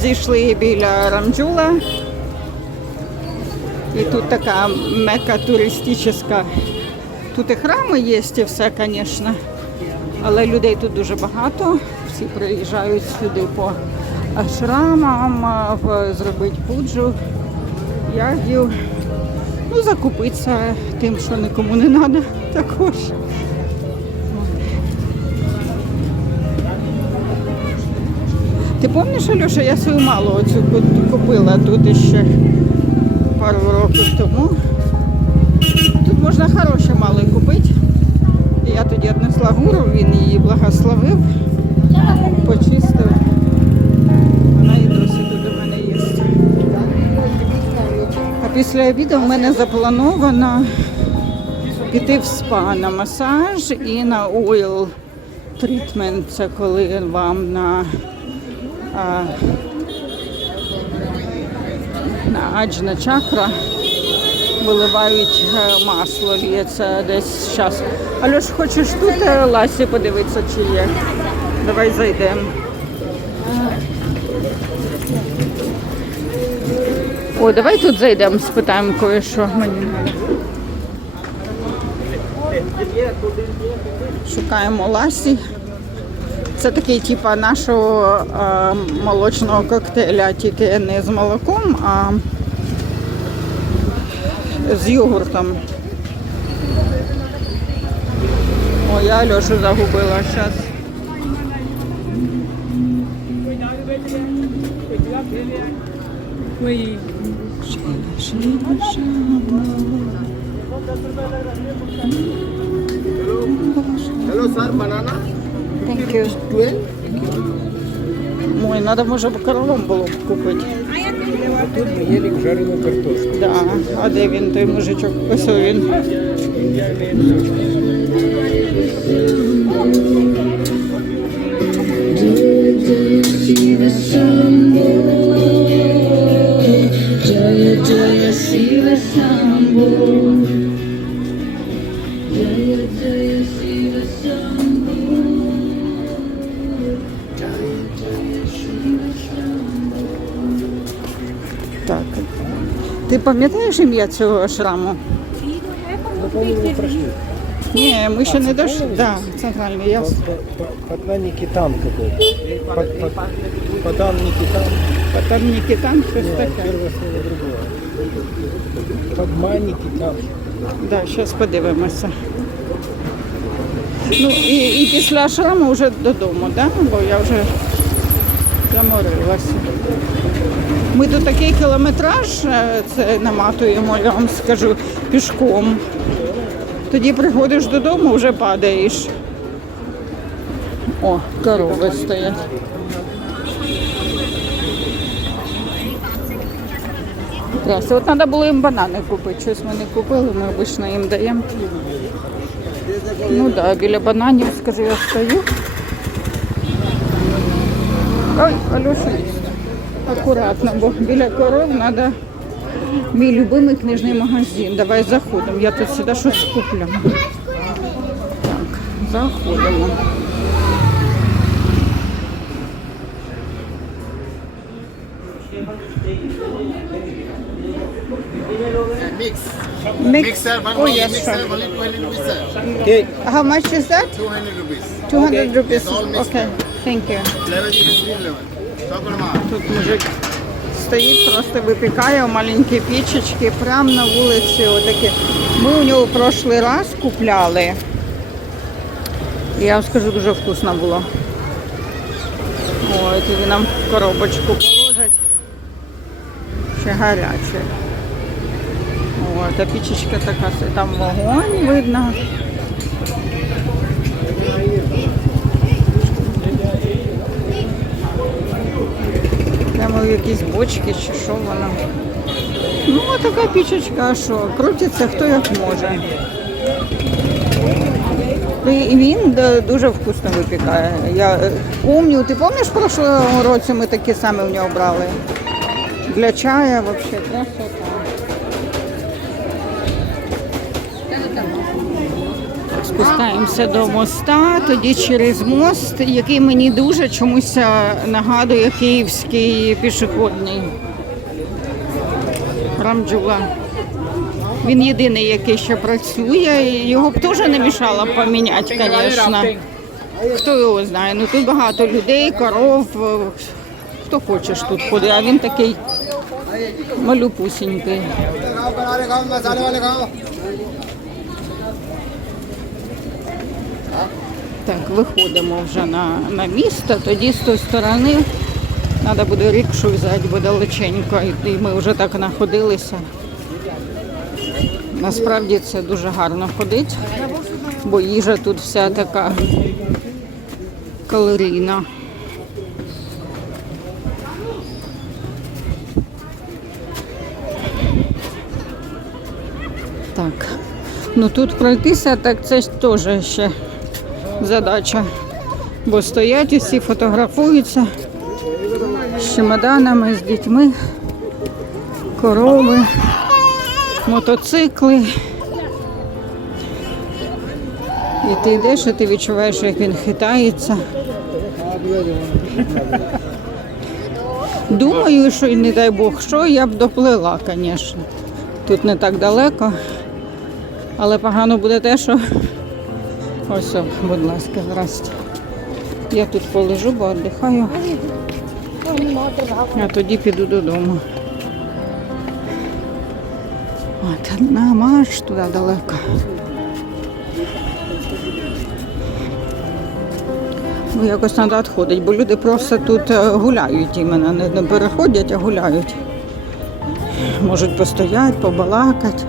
зійшли біля Рамджула. І тут така мека туристична. Тут і храми є, і все, звісно. Але людей тут дуже багато. Всі приїжджають сюди по ашрамам, зробити пуджу, ягів. Ну, закупитися тим, що нікому не треба також. Ти пам'ятаєш, Альоша, я свою малу оцю купила тут іще пару років тому. Тут можна хороше мало купити. Я тоді віднесла гуру, він її благословив, почистив. Вона і досі тут у мене є. А після обіду в мене заплановано піти в спа на масаж і на ойл трітмент. Це коли вам на на аджна чакра виливають е, масло, лється десь час. Альош, хочеш тут е, Ласі подивитися, чи є? Давай зайдемо. О, давай тут зайдемо, спитаємо кое-що мені. Шукаємо Ласі. Це такий типа нашого е, молочного коктейля, тільки не з молоком, а з йогуртом. О, я Льошу загубила зараз. Hello, sir, banana? Thank you. Ой, треба може коровом було б купити. Тут ми їли жарену картошку. Да. А де він, той мужичок? Ось він. Jaya Jaya Shiva Shambho Jaya пам'ятаєш ім'я цього шраму? По-моєму, пройшли. Ні, ми ще не дійшли. Да, центральний я. Подна Никитан какой-то. Под- Никитан. Потім Нікітан, щось Нет, таке. первое слово другое. Подма Никитан. Да, зараз подивимося. Ну і, і після шраму вже додому, да? бо я вже заморилася. Ми тут такий кілометраж е, це наматуємо, я вам скажу, пішком. Тоді приходиш додому, вже падаєш. О, корови стоять. Здрасте. От треба було їм банани купити. Щось ми не купили, ми обично їм даємо. Ну так, да, біля бананів, скажи, я стою. Ой, Алюша, акуратно, бо біля коров треба мій любимий книжний магазин. Давай заходимо. Я тут сюди щось куплю. Так, заходимо. Mix. Mix. Mixer, one oh, only yes, mixer, sure. only 200 rupees, sir. Okay. How much is that? 200 rupees. 200 okay. rupees. It's all mixed okay, level. thank you. Level is green level. Тут мужик стоїть, просто випікає у маленькі пічечки прямо на вулиці. Отакі. Ми у нього в прошлий раз купляли. Я вам скажу, дуже вкусно було. Ой, тоді нам коробочку положать. Ще гаряче. О, та пічечка така, там вогонь видно. В якісь бочки чи що вона. Ну, а така пічечка, що? Крутиться хто як може. І він дуже вкусно випікає. Я е, помню, ти пам'ятаєш, в прошлому році ми такі самі в нього брали? Для чая взагалі. Спускаємося до моста, тоді через мост, який мені дуже чомусь е, нагадує київський пішохідний. Рамджула. Він єдиний, який ще працює. і Його б теж не мішало поміняти, звісно. Хто його знає? Ну тут багато людей, коров. е, Хто хочеш тут ходить, а він такий малюпусінький. Так, виходимо вже на, на місто, тоді з тої сторони треба буде рікшу взяти, бо далеченько, і, ми вже так находилися. Насправді це дуже гарно ходить, бо їжа тут вся така калорійна. Так, ну тут пройтися, так це ж теж ще задача. Бо стоять усі, фотографуються з чемоданами, з дітьми, корови, мотоцикли. І ти йдеш, і ти відчуваєш, як він хитається. Думаю, що і не дай Бог, що я б доплила, звісно. Тут не так далеко. Але погано буде те, що Ось, будь ласка, здрасте. Я тут полежу, бо віддихаю. А тоді піду додому. От, на марш туди далеко. Ну, якось треба відходити, бо люди просто тут е, гуляють іменно, не, не переходять, а гуляють. Можуть постояти, побалакати.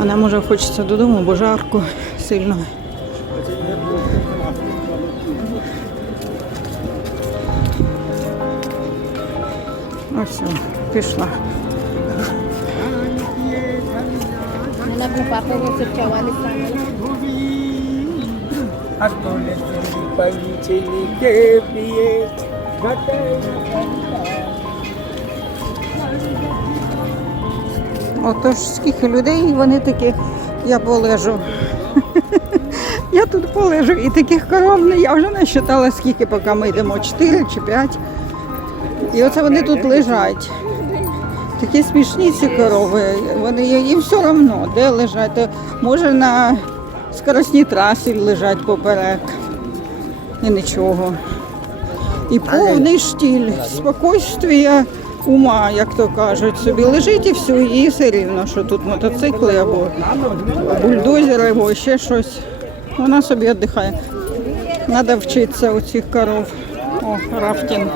А нам уже хочеться додому, бо жарко сильно. Ось, пішла. Вона б папа не серчавали саме. А то не павічені кепіє. Отож, скільки людей, вони такі, я полежу. Я тут полежу. І таких коров не я вже не вважала, скільки, поки ми йдемо, 4 чи 5. І оце вони тут лежать. Такі смішні ці корови. Вони їм все одно, де лежать. Може на скоростній трасі лежать поперек. І нічого. І повний штіль, спокійствія ума, як то кажуть, собі лежить і все, і все рівно, що тут мотоцикли або бульдозери, або ще щось. Вона собі віддихає. Треба вчитися у цих коров. О, рафтинг.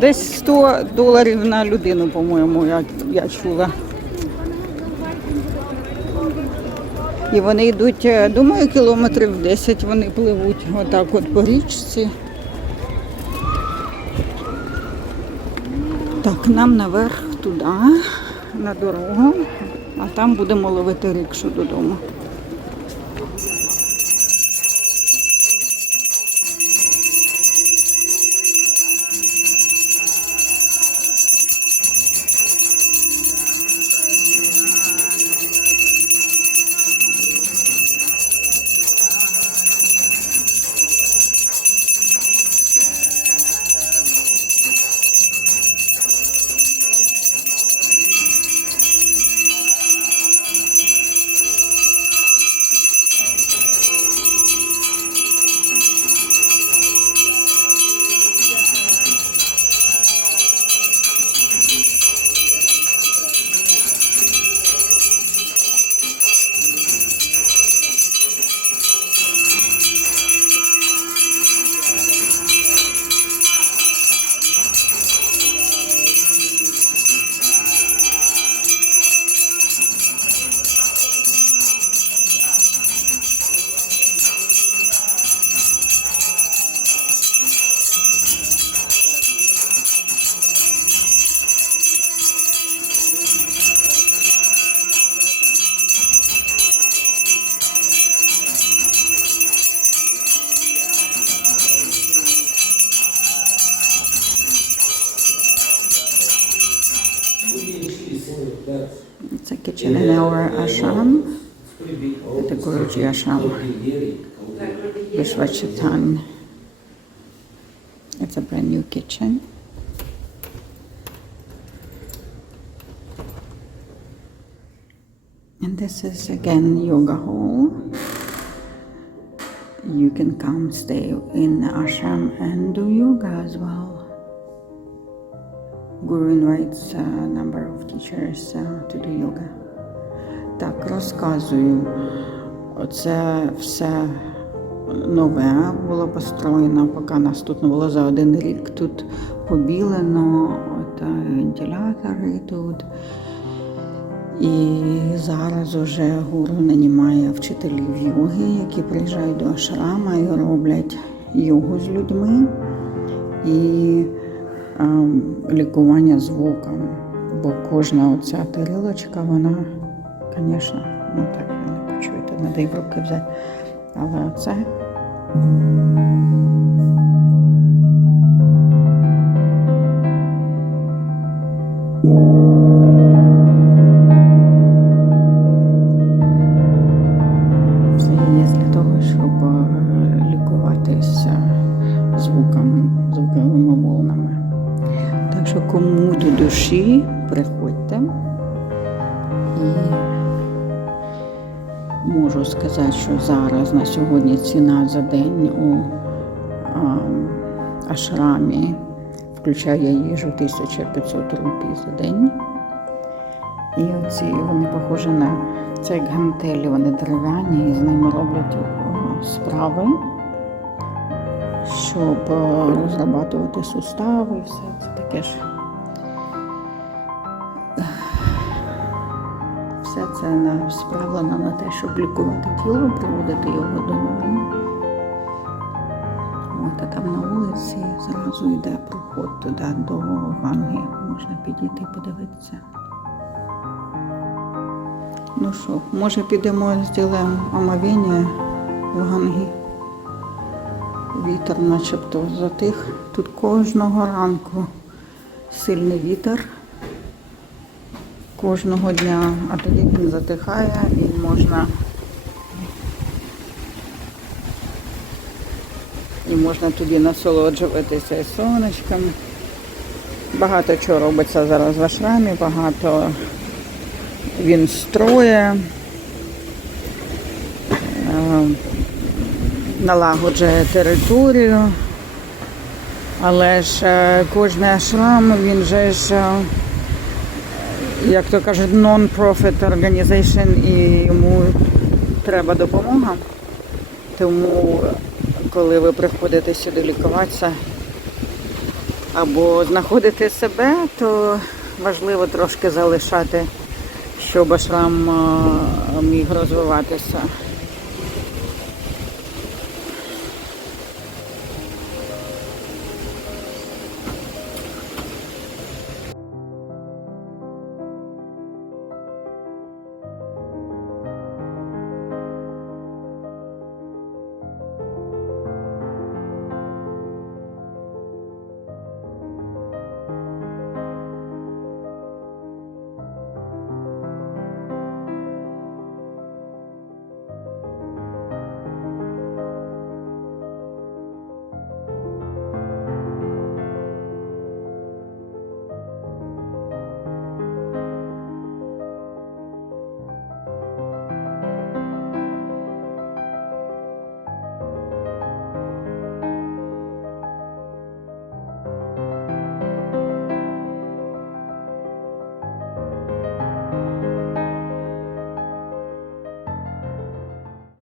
Десь 100 доларів на людину, по-моєму, я, я чула. І вони йдуть, е, думаю, кілометрів 10 вони пливуть отак от по річці. Так, нам наверх туди, на дорогу, а там будемо ловити рікшу додому. Guruji ashram. Vishwachatan. It's a brand new kitchen. And this is again yoga hall. You can come stay in the ashram and do yoga as well. Guru invites a number of teachers uh, to do yoga. Так, розказую. Оце все нове було построєно, поки нас тут не було за один рік. Тут побілено, от, вентилятори тут. І зараз уже гуру нанімає вчителів йоги, які приїжджають до ашрама і роблять йогу з людьми і ем, лікування звуком. Бо кожна оця тарілочка, вона, звісно, ну так не треба й в руки взяти. Але оце можу сказати, що зараз на сьогодні ціна за день у а, ашрамі включає їжу 1500 рупій за день. І оці вони похожі на це як гантелі, вони дерев'яні, і з ними роблять о, справи, щоб е, розрабатувати сустави і все це таке ж. Все це справлено на те, щоб лікувати тіло, приводити його до норми. От, а там на вулиці зразу йде проход туди до Ганги. Можна підійти подивитися. Ну що, може підемо зробимо омовіння в Гангі. Вітер начебто затих. Тут кожного ранку сильний вітер. Кожного дня, а тоді він затихає і можна. І можна тоді насолоджуватися і сонечком. Багато чого робиться зараз в ашрамі, багато він строє, е, налагоджує територію, але ж е, кожен ашрам, він же ж, е, як то кажуть, non-profit organization і йому треба допомога. Тому, коли ви приходите сюди лікуватися або знаходити себе, то важливо трошки залишати щоб ашрам е, міг розвиватися.